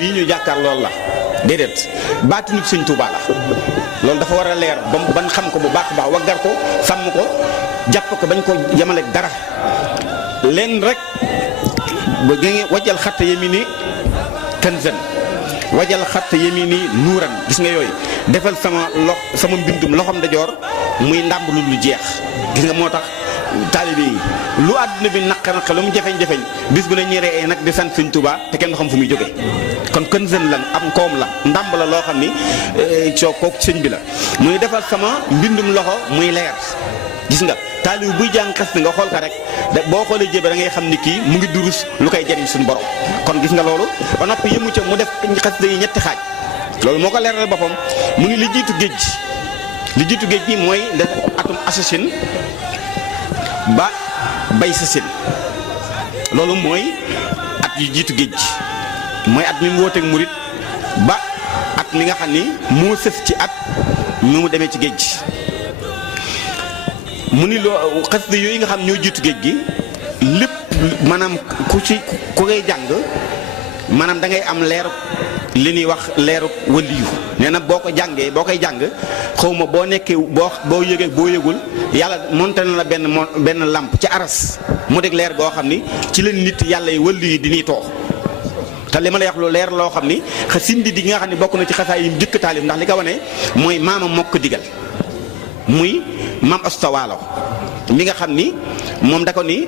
yi ñu jàkkaar loolu la déedéet baatinu Sëñ Tuubaa la loolu dafa war a leer ba ban xam ko bu baax a baax waggar ko sàmm ko jàpp ko bañ ko yemale dara leen rek ba nga wajal xatta yamini kanzan wajal xatta yamini nuuran gis nga yooyu defal sama mbindum loxom ndajoor muy ndàmb lu jeex gis nga moo tax taalibe yi lu àdduna bi naq lu mu jafeñ-jafeñ bis bu ne ñuy ree nag di sant Sëñ Tuubaa te kenn du xam fu muy jógee kon kanzan lan am koom la ndàmb la loo xam ni soo kooku sëñ bi la muy defal sama mbindum loxo muy leer gis nga taalibe buy jàng xas nga xool ko rek boo xoolee jébe da ngay xam ni kii mu ngi durus lu koy jariñ suñu borom kon gis nga loolu ba noppi yëmu ca mu def xas yi ñetti xaaj loolu moo ko leeral boppam mu ni li jiitu géej gi mooy def atum assasine ba bay sasin loolu mooy at yu jiitu géej gi mooy at mi mu wooteeg murit ba at mi nga xam ni moo sës ci at mi mu demee ci géej gi mu ni loo xasida yooyu nga xam ñoo jiitu géej gi lépp maanaam ku koy jàng maanaam da ngay am leeru li ñuy wax leeru waliyu nee na boo koy jàng xaw ma boo nekkee boo yëgee boo yëgul yàlla monte na la benn lamp ci aras mu dégg leer goo xam ni ci la nit yàlla yi waliyu di ñuy toox te li ma lay wax lu leer loo xam ni sindi di nga xam ne bokk na ci xasaay yi mu jëkk taalif ndax li ko wane mooy maama mokk digal muy maam astawaalo mi nga xam ni moom da ko ni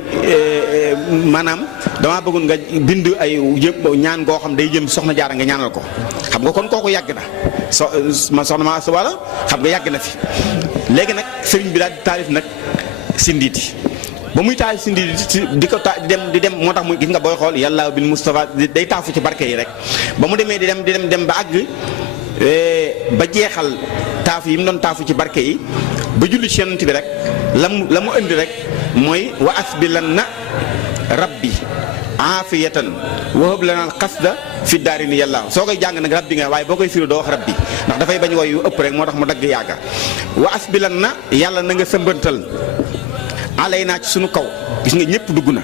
maanaam damaa bëggoon nga bind ay ñaan goo xam day jëm soxna jaara nga ñaanal ko xam nga kon kooku yàgg na soxna ma astawaalo xam nga yàgg na fi léegi nag sëriñ bi daal di taalif nag sindiiti ba muy taalif sindiiti di ko di dem moo tax muy gis nga booy xool yàlla bil Mustafa day taafu ci barke yi rek ba mu demee di dem ba àgg ba jeexal taafu yi mu doon taafu ci barke yi ba julli ci yonent bi rek la mu indi rek mooy wa asbilan na rabbi aafiyatan wahab lana xasda fi daari ni yàlla soo koy jàng nag rabbi nga waaye boo koy firi doo wax rabbi ndax dafay bañ woy yu ëpp rek moo tax mu dagg yàgga wa asbilan na yàlla na nga sëmbantal alay naa ci sunu kaw gis nga ñëpp dugg na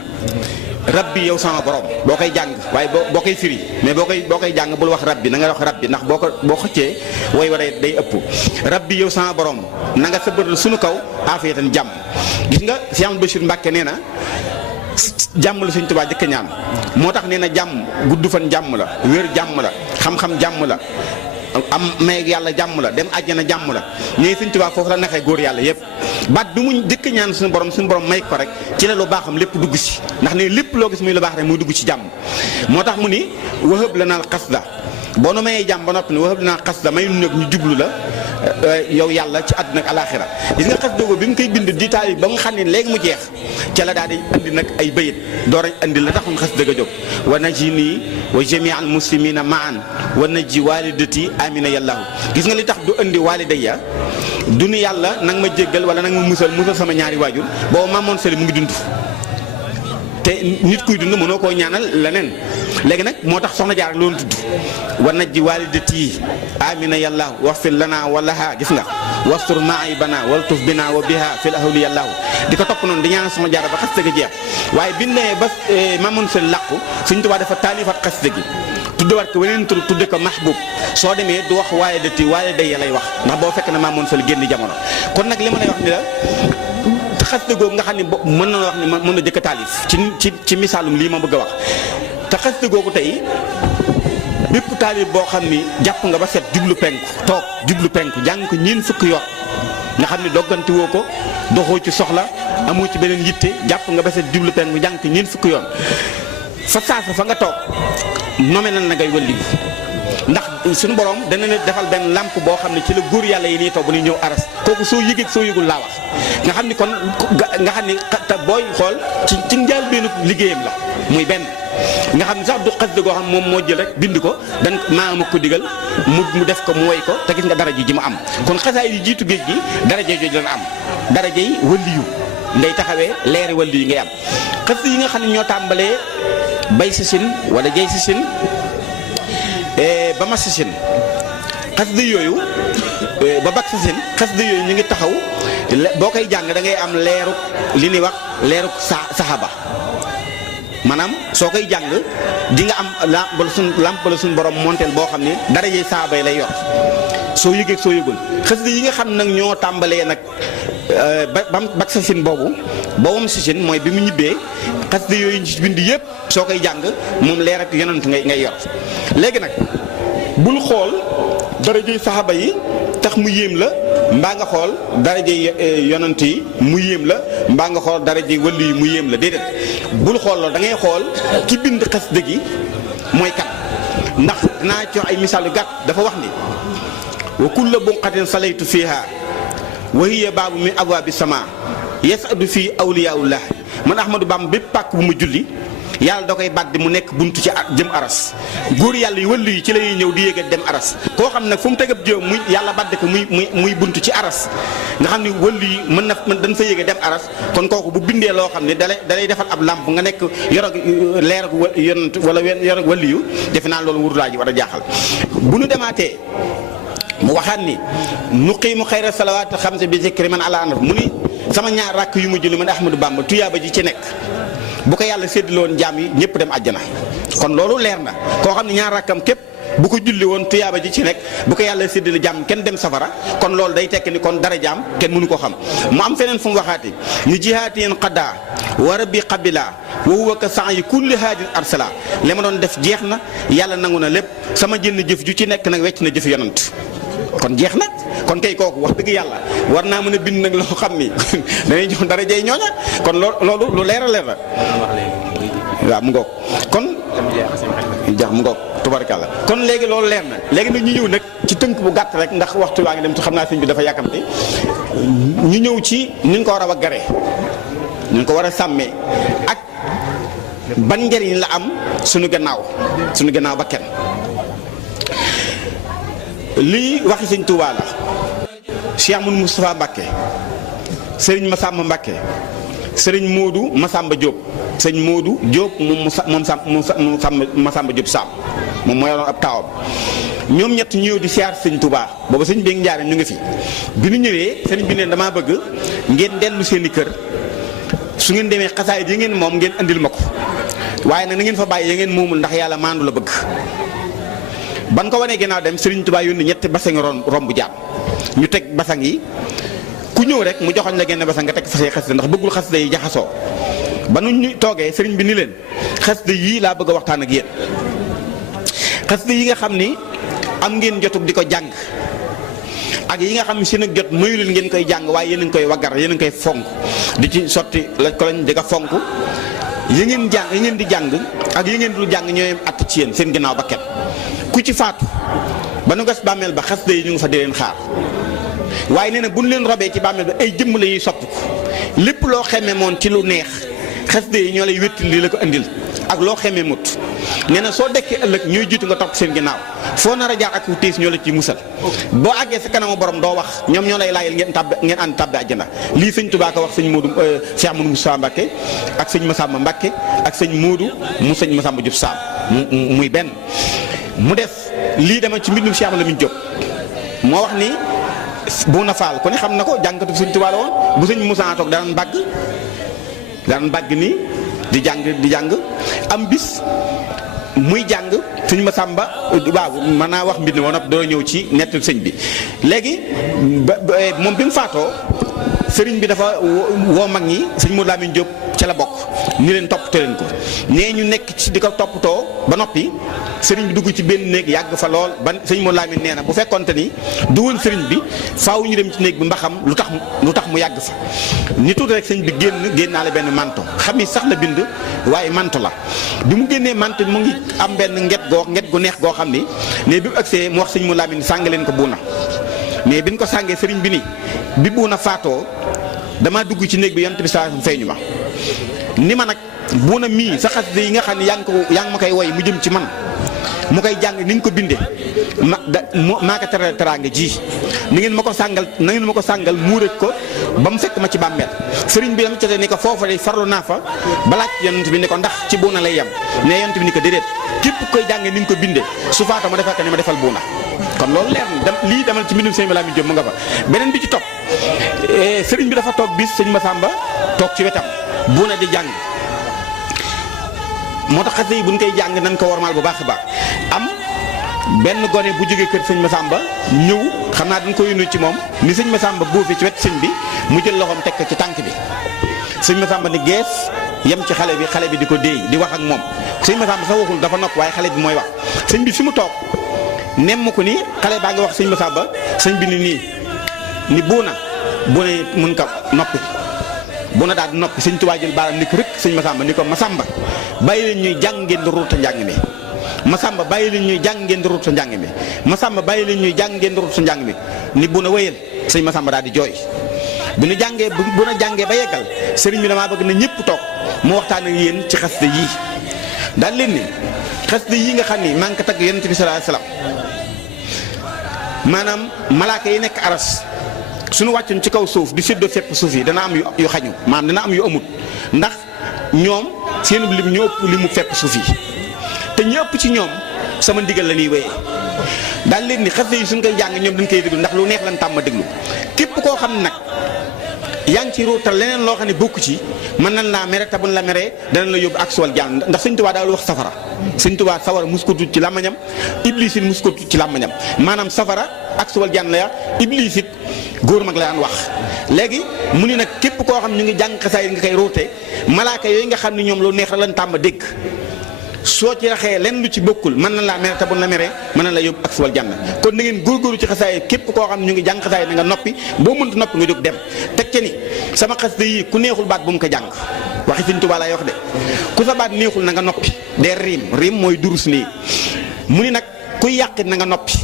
rabbi yow sama borom boo koy jàng waaye boo koy firi mais boo koy jàng bul wax rabbi na nga wax rabbi ndax boo xëccee woy wa day ëpp rabbi yow sama borom na nga sëmbantal sunu kaw aafiyatan jàmm gis nga Cheikh Amadou Bachir Mbacke nee na jàmm la Sëñ Tuubaa jëkk ñaan moo tax nee na jàmm gudd fan jàmm la wér jàmm la xam-xam jàmm la am may yàlla jàmm la dem àjjana jàmm la ñooy Sëñ Tuubaa foofu la naxee góor yàlla yëpp baat bi mu jëkk ñaan suñu borom may ko rek ci la lu baaxam lépp dugg si ndax ne lépp loo gis muy lu baax rek muy dugg ci jàmm moo tax mu ni wahab la naal xasda boo nu mayee jàmm ba noppi ne wahab la naal xasda may nu nag ñu jublu la yow yàlla ci àdduna ak alaaxira gis nga xas doogu bi mu koy bind di taali ba nga xam ne léegi mu jeex ca la daal di andi nag ay bayit door a andi la taxoon xas dëgg a jóg wa najini wa jamii al muslimina maan wa najji walidati amina yàllaahu gis nga li tax du andi walidayya du ni yàlla nag ma jéggal wala nag ma musal sama ñaari waajur boobu maamoon seli mu ngi dund te nit kuy dund mënoo koo ñaanal leneen léegi nag moo tax soxna jaar loolu tudd war na ji walidati amina yàllaahu waxfir lana walaha gis nga wastur maayibana waltuf bina wa biha fil ahli yàllaahu di ko topp noonu di ñaanal soxna jaar ba xas dëgg jeex waaye biñ nee ba maamoon seli làqu Sëñ Tuubaa dafa taalifat xas dëgg tuddewaat ko weneen tur tudde ko mahbub soo demee du wax walidati walidayya lay wax ndax boo fekk na maamoon seli génn jamono kon nag li ma lay wax ni la xasida googu nga xam ne mën na wax ni mën na jëkk a taalif ci misaalum lii ma bëgg a wax te xasida googu tey bépp taalif boo xam ni jàpp nga ba set jublu penku toog jublu penku jàng ko ñeen fukki yoon nga xam ne dogganti woo ko doxoo ci soxla amoo ci beneen yitte jàpp nga ba set jublu penku jàng ko ñeen fukki yoon fa saasa fa nga toog nome nan na ngay wëlli ndax suñu borom dana ne defal benn lamp boo xam ne ci la góor yàlla yi nii taw bu ñuy ñëw aras kooku soo yëgee soo yëgul laa wax nga xam ni kon nga xam ni te booy xool ci njaal benn liggéeyam la muy benn nga xam ne sax du xas goo xam moom moo jël rek bind ko dan maama ko digal mu def ko mu woy ko te gis nga daraja ji mu am kon xasaay yi jiitu géej gi daraja jooju dana am daraja yi waliyu nday taxawee leeri waliyu ngay am xas yi nga xam ne ñoo tàmbalee bay sa sin wala jay sa sin ba ma sa sin xasida yooyu ba bak sa sin xasida yooyu ñu ngi taxaw boo koy jàng da ngay am leeruk li ñuy wax leeruk saxaba maanaam soo koy jàng di nga am lamp la suñ borom monteel boo xam ne dara jëy saaba yi lay yor soo yëgee soo yëgul xasida yi nga xam nag ñoo tàmbalee nag ba sa sin boobu si sin mooy bi mu ñibbee xasida yooyu ñu ci bind yëpp soo koy jàng moom leer ak yonent ngay yor léegi nag bul xool darajey saxaaba yi tax mu yéem la mbaa nga xool darajey yonent yi mu yéem la mbaa nga xool darajey wàllu yi mu yéem la déedéet bul xool loolu da ngay xool ki bind xasida gi mooy kat ndax dinaa ci wax ay misaal yu gàtt dafa wax ni wa kulla bunqatin salaytu fiha wa hiya baabu min abwaabi sama yasadu fii awliyaullah man Ahmadou Bamba bépp pàkk bu ma julli yàlla da koy bàddi mu nekk buntu ci jëm aras góor yàlla yi wëllu yi ci la ñuy ñëw di yéeg dem aras koo xam nag fu mu tegab jëm muy yàlla bàddi ko muy buntu ci aras nga xam ni wëllu yi mën dañ fa yéeg dem aras kon kooku bu bindee loo xam ne dalay defal ab làmp nga nekk yorog leer ak yonent wala yorog wëllu yu defe naa loolu wurulaa ji war a jaaxal bu nu demaatee mu waxaat ni nuqiimu xayra salawaat xamsa bi zikri man ala anaf mu ni sama ñaar rakk yu mu julli man Ahmadou Bamba tuyaaba ji ci nekk bu ko yàlla séddaloon jaam yi ñëpp dem àjjana kon loolu leer na koo xam ne ñaar rakkam képp bu ko julli woon tuyaaba ji ci nekk bu ko yàlla séddale jaam kenn dem safara kon loolu day tekk ni kon dara jaam kenn mënu ko xam mu am feneen fu mu waxaati ni jihaatin qada wa rabbi qabila wa huwa ka sa'yi kulli haadin arsala li ma doon def jeex na yàlla nangu na lépp sama jënn jëf ju ci nekk nag wecc na jëf yonant kon jeex na kon kay kooku wax dëgg yàlla war naa mën a bind nag loo xam ni dañuy jox dara jey ñooña kon loolu lu leer a leer la waaw mu ngoog kon jax mu ngoog tubarkàlla kon léegi loolu leer na léegi nag ñu ñëw nag ci tënk bu gàtt rek ndax waxtu waa ngi dem te xam naa sëñ bi dafa yàkkamte ñu ñëw ci ni ñu ko war a waggaree ni ñu ko war a sàmmee ak ban njëriñ la am suñu gannaaw ba kenn lii waxi sëñ Touba la Cheikh Mouhamadou Moustapha Mbacké sëriñ Massamba Mbacké sëriñ Modou Massamba Diop sëñ Modou Diop moom Massamba Diop Sam moom moo yoroon ab taawam ñoom ñett ñëw di siyaar sëñ Touba booba sëñ bi njaare ñu ngi fi bi ñu ñëwee sëriñ bi ne damaa bëgg ngeen dellu seen i kër su ngeen demee xasaayit yi ngeen moom ngeen andil ma ko waaye nag na ngeen fa bàyyi ya ngeen moomul ndax yàlla maandu la bëgg ban ko wanee ginnaaw dem Serigne Touba yónni ñetti basang romb jaam ñu teg basang yi ku ñëw rek mu joxoñ la genn basang nga teg fa say xasida ndax bëggul xasida yi jaxasoo ba nu ñu toogee Serigne bi ni leen xasida yii laa bëgg a waxtaan ak yéen xasida yi nga xam ni am ngeen jotug di ko jàng ak yi nga xam ne seen ak jot mayu leen ngeen koy jàng waaye yéen a ngi koy waggar yéen a ngi koy fonk di ci sotti la ko lañ di ko fonk yi ngeen di jàng ak yi ngeen dul jàng ñooy att ci yéen seen ginnaaw ba kenn ku ci faatu ba nu gas bàmmeel ba xasida yi ñu ngi fa di leen xaar waaye nee na bu ñu leen robee ci bàmmeel ba ay jëmm la yuy soppi ko lépp loo xeme moon ci lu neex xasida yi ñoo lay wéttil li la ko andil ak loo xeme mut nee na soo dekkee ëllëg ñooy jiitu nga topp seen ginnaaw foo nar a jaar ak tiis ñoo la ci musal boo àggee sa kanamu borom doo wax ñoom ñoo lay laayal ngeen ànd tàbbi àjjana lii sëñ Touba ko wax sëñ Modou Cheikh Mouhamadou Moustapha Mbacké ak sëñ Massamba Mbacké ak sëñ Modou mu sëñ Massamba Diop Sam muy benn mu def lii dama ci mbindum Cheikh Lamine Diop moo wax ni bu na faal ku ne xam na ko jàngkatu sëñ Touba la woon bu sëñ Moussa toog daan mbàgg nii di jàng am bis muy jàng sëñ Massamba waaw mën naa wax mbind woon doo ñëw ci nett sëñ bi léegi moom bi mu faatoo sëriñ bi dafa woo mag ñi sëñ Modou Lamine Diop ca la bokk ni leen toppatoo leen ko nee ñu nekk ci di ko toppatoo ba noppi sëriñ bi dugg ci benn néeg yàgg fa lool ba sëñ Modou Lamine nee na bu fekkonte ni du woon sëriñ bi faaw ñu dem ci néeg bi mbaxam lu tax mu yàgg fa ni tuuti rek sëñ bi génnaale benn manto xam ni sax la bind waaye manto la bi mu génnee manto mu ngi am benn nget gu neex goo xam ni ne bi mu agsee mu wax sëñ Modou Lamine sàng leen ko buuna mais bi ñu ko sàngee sëriñ bi ni bi buuna faatoo damaa dugg ci néeg bi yonent bi saa feeñu ma ni ma nag buuna mii sa xasida yi nga xam ne yaa ngi ma koy woy mu jëm ci man mu koy jàng ni ñu ko bindee maa ko teral teraanga ji ni ngeen ma ko sàngal muuréj ko ba mu fekk ma ci bàmmeel sëriñ bi dama cete ni ko foofa de farlu naa fa balaa yonent bi ni ko ndax ci buuna lay yem ne yonent bi ni ko déedéet képp koy jàngee ni ñu ko bindee su faata ma defal ko ni ma defal buuna kon loolu leer na lii demal ci mbindum sëñ Lamine Diop mu nga fa beneen bi ci topp sëriñ bi dafa toog bis sëñ Massamba toog ci wetam buuna di jàng moo tax xasida yi buñ koy jàng nañ ko wormaal bu baax a baax. am benn gone bu jógee kër sëñ Masamba ñëw xam naa dañ ko yónni ci moom ni sëñ Masamba buufi ci wet sëñ bi mu jël loxoom teg ko ci tànk bi sëñ Masamba ni gees yem ci xale bi di ko déey di wax ak moom sëñ Masamba sax waxul dafa nopp waaye xale bi mooy wax sëñ bi fi mu toog nemm ko ni xale baa ngi wax sëñ Masamba sëñ bi ni nii ni buuna bu ne mun ko noppi bu na daal di noppi sëñ Tuubaa jël baaraam ni ko rek sëñ Masamba ni ko Masamba bàyyi leen ñuy jàng ngeen di ruuta njàng mi Masamba bàyyi leen ñuy jàng ngeen di ruuta njàng mi Masamba bàyyi leen ñuy jàng ngeen di ruuta njàng mi ni bu na wéyal sëñ Masamba daal di jooy bu nu jàngee bu na jàngee ba yeggal sëriñ bi damaa bëgg na ñëpp toog mu waxtaan ak yéen ci xasida yii daal leen ni xasida yii nga xam ni maa ngi ko tagg yonent bi sallallahu alayhi wasallam maanaam malaaka yi nekk aras suñu wàccoon ci kaw suuf di séddoo fépp suuf yi dana am yu xañu maanaam dana am yu amut ndax ñoom seen lim ñu ëpp limu fépp suuf yi te ñu ëpp ci ñoom sama ndigal la ñuy wéyee daal leen ni xasida yi suñ koy jàng ñoom dañ koy déglu ndax lu neex lan tàmm déglu képp koo xam ne nag yaa ngi ci ruutal leneen loo xam ne bokku ci mën nañ laa mere te buñ la meree danañ la yóbbu ak suwal jàll ndax sëñ Tuubaa daal wax safara sëñ Tuubaa safara mus ko tudd ci làmmañam iblis it mus ko tudd ci làmmañam maanaam safara ak suwal jàll la ya iblis it góor mag la daan wax léegi mu ni nag képp koo xam ñu ngi jàng xasaay nga koy ruute malaaka yooyu nga xam ne ñoom lu neex la lan tàmm dégg soo ci raxee lenn lu ci bokkul mën na laa mere te bu la meree mën na la yóbbu ak suwal janna kon na ngeen góorgóorlu ci xasaay képp koo xam ne ñu ngi jàng xasaay na nga noppi boo mënut noppi nga jóg dem teg ca ni sama xasida yi ku neexul baat bu mu ko jàng waxi Sëñ Tuubaa laay wax de ku sa baat neexul na nga noppi de riim mooy durus nii mu ni nag kuy yàqit na nga noppi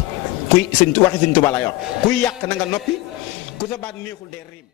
kuy waxi Sëñ Tuubaa laay wax kuy yàq na nga noppi ku sa baat neexul de riim